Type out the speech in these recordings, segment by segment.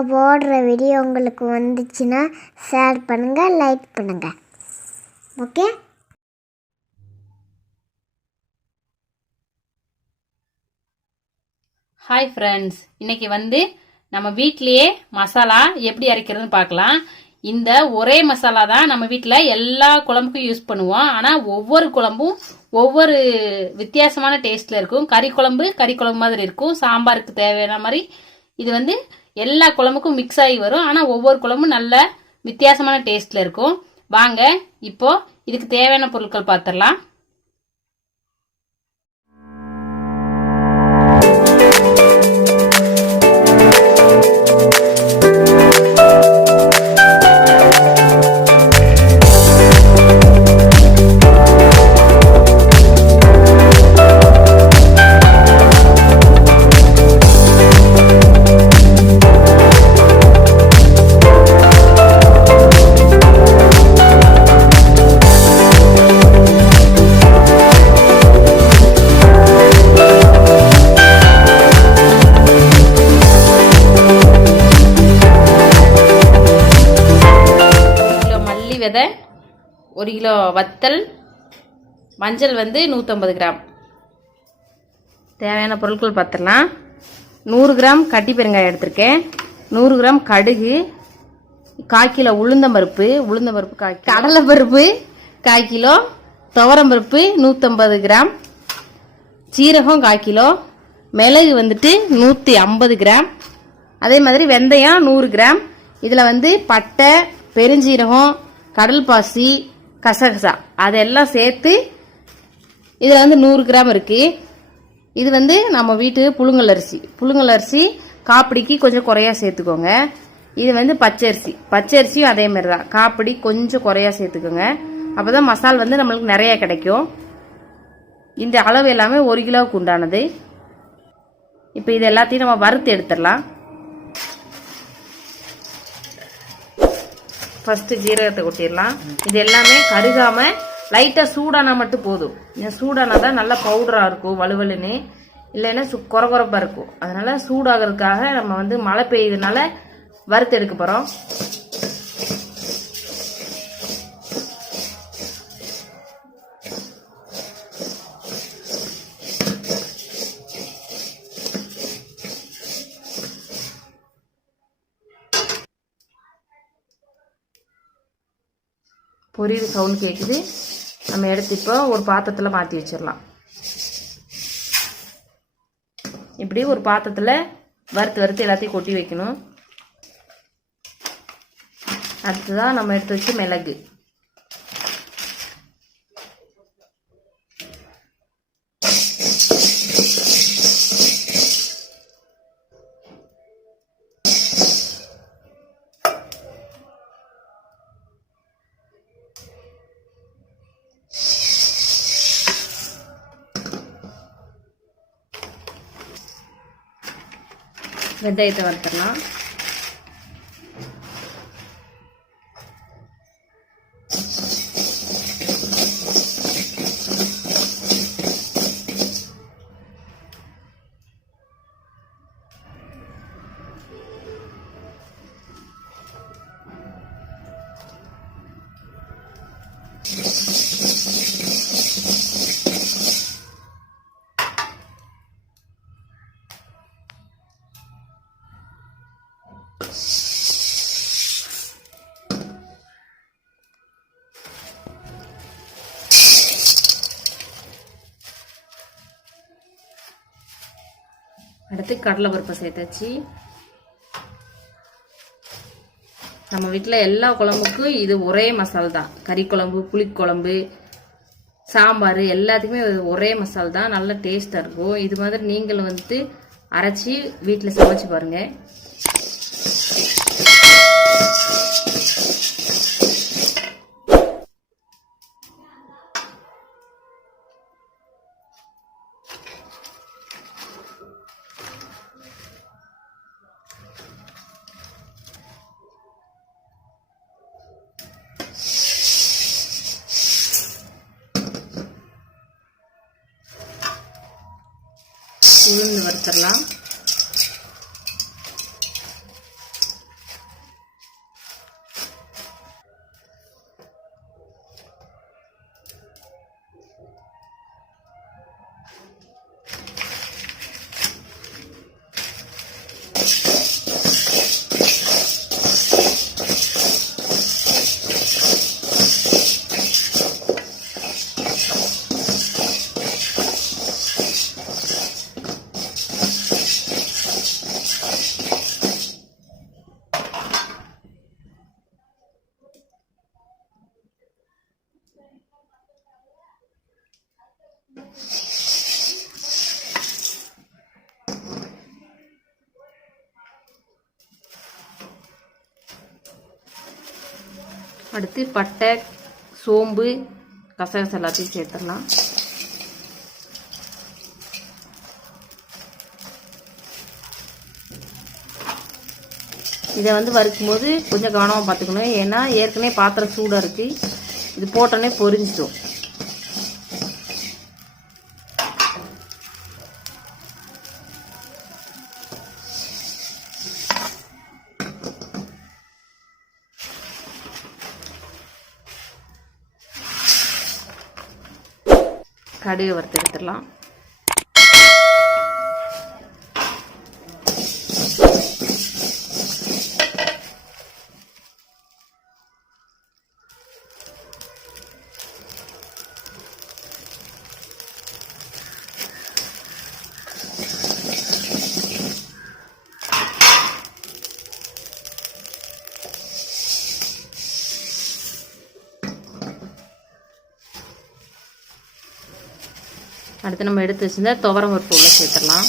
நாங்கள் போடுற வீடியோ உங்களுக்கு வந்துச்சுன்னா ஷேர் பண்ணுங்கள், லைக் பண்ணுங்கள். ஓகே. ஹாய் ஃப்ரெண்ட்ஸ், இன்னைக்கு நம்ம வீட்லேயே மசாலா எப்படி அரைக்கிறதுன்னு பார்க்கலாம். இந்த ஒரே மசாலா தான் நம்ம வீட்டில் எல்லா குழம்புக்கும் யூஸ் பண்ணுவோம். ஆனால் ஒவ்வொரு குழம்பும் ஒவ்வொரு வித்தியாசமான டேஸ்ட்டில் இருக்கும். கறி குழம்பு மாதிரி இருக்கும். சாம்பாருக்கு தேவையான மாதிரி இது எல்லா குழம்புக்கும் மிக்ஸ் ஆகி வரும். ஆனால் ஒவ்வொரு குழம்பும் நல்ல வித்தியாசமான டேஸ்ட்டில் இருக்கும். வாங்க இப்போ இதுக்கு தேவையான பொருட்கள் பார்த்துடலாம். விதை, 1 கிலோ வத்தல், மஞ்சள் 150 கிராம். தேவையான பொருட்கள் பார்த்துடலாம். 100 கிராம் கட்டி பெருங்காயம் எடுத்திருக்கேன், 100 கிராம் கடுகு, 1/4 கிலோ உளுந்தம்பருப்பு, கடலைப்பருப்பு 1/4 கிலோ, துவரம்பருப்பு 150 கிராம், சீரகம் 1/4 கிலோ, மிளகு 150 கிராம், அதே மாதிரி வெந்தயம் 100 கிராம். இதில் பட்டை, பெருஞ்சீரகம், கடல் பாசி, கசகசா அதெல்லாம் சேர்த்து இதில் 100 கிராம் இருக்கு. இது நம்ம வீட்டு புழுங்கல் அரிசி காப்பிடிக்கு கொஞ்சம் குறையா சேர்த்துக்கோங்க. இது பச்சரிசியும் அதே மாதிரி தான், காப்பிடி கொஞ்சம் குறையா சேர்த்துக்கோங்க. அப்போதான் மசால் நம்மளுக்கு நிறைய கிடைக்கும். இந்த அளவு எல்லாமே 1 கிலோவுக்கு உண்டானது. இப்போ இது எல்லாத்தையும் நம்ம வறுத்து எடுத்துடலாம். ஃபர்ஸ்ட் ஜீரகத்தை கொட்டிடலாம். இது எல்லாமே கருகாம லைட்டா சூடானா மட்டும் போதும். சூடானா தான் நல்லா பவுடரா இருக்கும், வலுவலுன்னு. இல்லைன்னா கொரகொரப்பா இருக்கும். அதனால சூடாகிறதுக்காக நம்ம மழை பெய்யுதுனால வறுத்து எடுக்க போறோம். பொரியுது சவுண்ட் கேட்குது. நம்ம எடுத்து இப்போ ஒரு பாத்திரத்தில் மாற்றி வச்சிடலாம். இப்படி ஒரு பாத்திரத்தில் வறுத்து எல்லாத்தையும் கொட்டி வைக்கணும். அடுத்ததான் நம்ம எடுத்து வச்சு மிளகு, வெந்தயத்தை வறுத்துடலாம். அடுத்து கடலைப்பருப்பை சேர்த்தாச்சு. நம்ம வீட்டில் எல்லா குழம்புக்கும் இது ஒரே மசால் தான். கறி குழம்பு, புளிக்குழம்பு, சாம்பார் எல்லாத்துக்குமே ஒரே மசால் தான். நல்ல டேஸ்டாக இருக்கும். இது மாதிரி நீங்களும் அரைச்சி வீட்டில் சமைச்சு பாருங்க. உளுந்து வறுத்துடலாம். அடுத்து பட்டை, சோம்பு, கசகசா எல்லாத்தையும் சேர்த்துடலாம். இதை வந்து வறுக்கும்போது கொஞ்சம் கவனமாக பார்த்துக்கணும். ஏன்னா ஏற்கனவே பாத்திரம் சூடாக இருக்குது. இது போட்டோன்னே பொரிஞ்சிடும். கடுகு வறுத்து எடுத்துடலாம். அடுத்து நம்ம எடுத்து வச்சிருந்தா துவரம் பருப்பு உள்ள சேர்த்துடலாம்.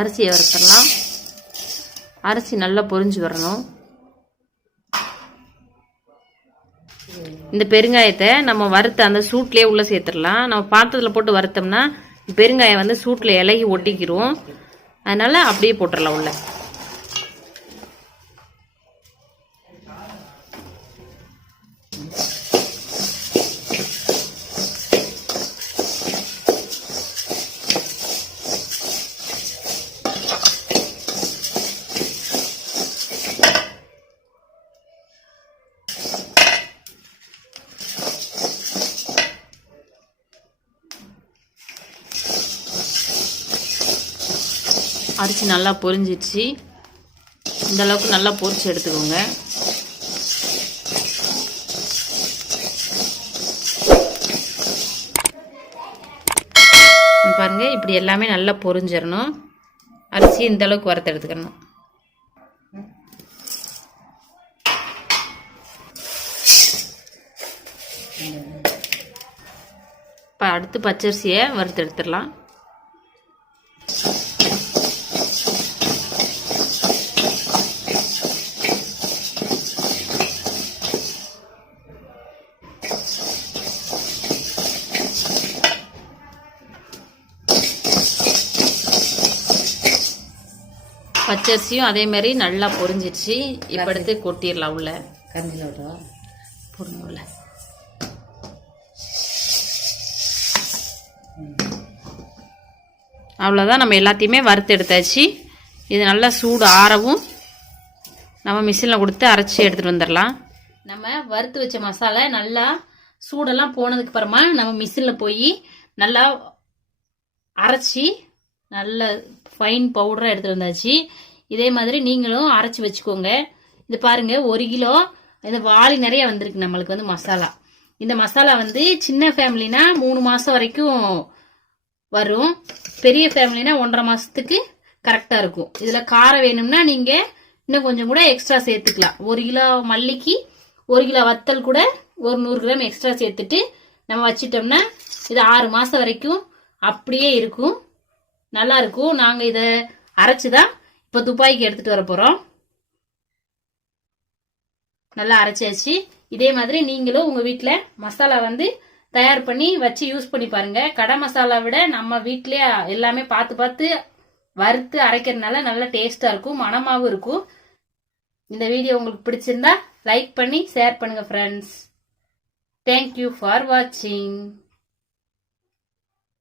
அரிசியை வறுத்துடலாம். அரிசி நல்லா பொரிஞ்சு வரணும். இந்த பெருங்காயத்தை நம்ம வறுத்த அந்த சூட்லேயே உள்ள சேர்த்துடலாம். நம்ம பாத்திரத்தில் போட்டு வறுத்தோம்னா பெருங்காயம் வந்து சூட்டில் இலகி ஒட்டிக்கிறோம். அதனால அப்படியே போட்டுடலாம் உள்ள. அரிசி நல்லா பொரிஞ்சிடுச்சு. இந்த அளவுக்கு நல்லா பொரிச்சு எடுத்துக்கோங்க. பாருங்க, இப்படி எல்லாமே நல்லா பொரிஞ்சிடணும். அரிசி இந்த அளவுக்கு வறுத்து எடுத்துக்கணும். இப்போ அடுத்து பச்சரிசியை வறுத்து எடுத்துடலாம். பச்சரிசியும் அதே மாதிரி நல்லா பொரிஞ்சிடுச்சு. இப்போ எடுத்து கொட்டிடலாம் உள்ள. போடுங்க உள்ள. அவ்வளோதான், நம்ம எல்லாத்தையுமே வறுத்து எடுத்தாச்சு. இது நல்லா சூடு ஆறவும் நம்ம மிஷினில் கொடுத்து அரைச்சி எடுத்துகிட்டு வந்துடலாம். நம்ம வறுத்து வச்ச மசாலா நல்லா சூடெல்லாம் போனதுக்கு அப்புறமா நம்ம மிஷினில் போய் நல்லா அரைச்சி நல்ல ஃபைன் பவுடராக எடுத்துகிட்டு வந்தாச்சு. இதே மாதிரி நீங்களும் அரைச்சி வச்சுக்கோங்க. இது பாருங்க, 1 கிலோ இந்த வாளி நிறைய வந்திருக்கு நம்மளுக்கு வந்து மசாலா. இந்த மசாலா வந்து சின்ன ஃபேமிலினா 3 மாதம் வரைக்கும் வரும். பெரிய ஃபேமிலினா 1.5 மாதத்துக்கு கரெக்டாக இருக்கும். இதில் காரம் வேணும்னா நீங்கள் இன்னும் கொஞ்சம் கூட எக்ஸ்ட்ரா சேர்த்துக்கலாம். 1 கிலோ மல்லிக்கு 1 கிலோ வத்தல் கூட ஒரு 100 கிராம் எக்ஸ்ட்ரா சேர்த்துட்டு நம்ம வச்சிட்டோம்னா இது 6 மாதம் வரைக்கும் அப்படியே இருக்கும். நல்லா இருக்கும். நாங்கள் இதை அரைச்சிதான் இப்போ துபாய்க்கு எடுத்துட்டு வர போகிறோம். நல்லா அரைச்சாச்சு. இதே மாதிரி நீங்களும் உங்கள் வீட்டில் மசாலா வந்து தயார் பண்ணி வச்சு யூஸ் பண்ணி பாருங்க. கடை மசாலா விட நம்ம வீட்டிலே எல்லாமே பார்த்து வறுத்து அரைக்கிறதுனால நல்ல டேஸ்டா இருக்கும், மணமாவும் இருக்கும். இந்த வீடியோ உங்களுக்கு பிடிச்சிருந்தா லைக் பண்ணி ஷேர் பண்ணுங்க ஃப்ரெண்ட்ஸ். தேங்க்யூ ஃபார் வாட்சிங்.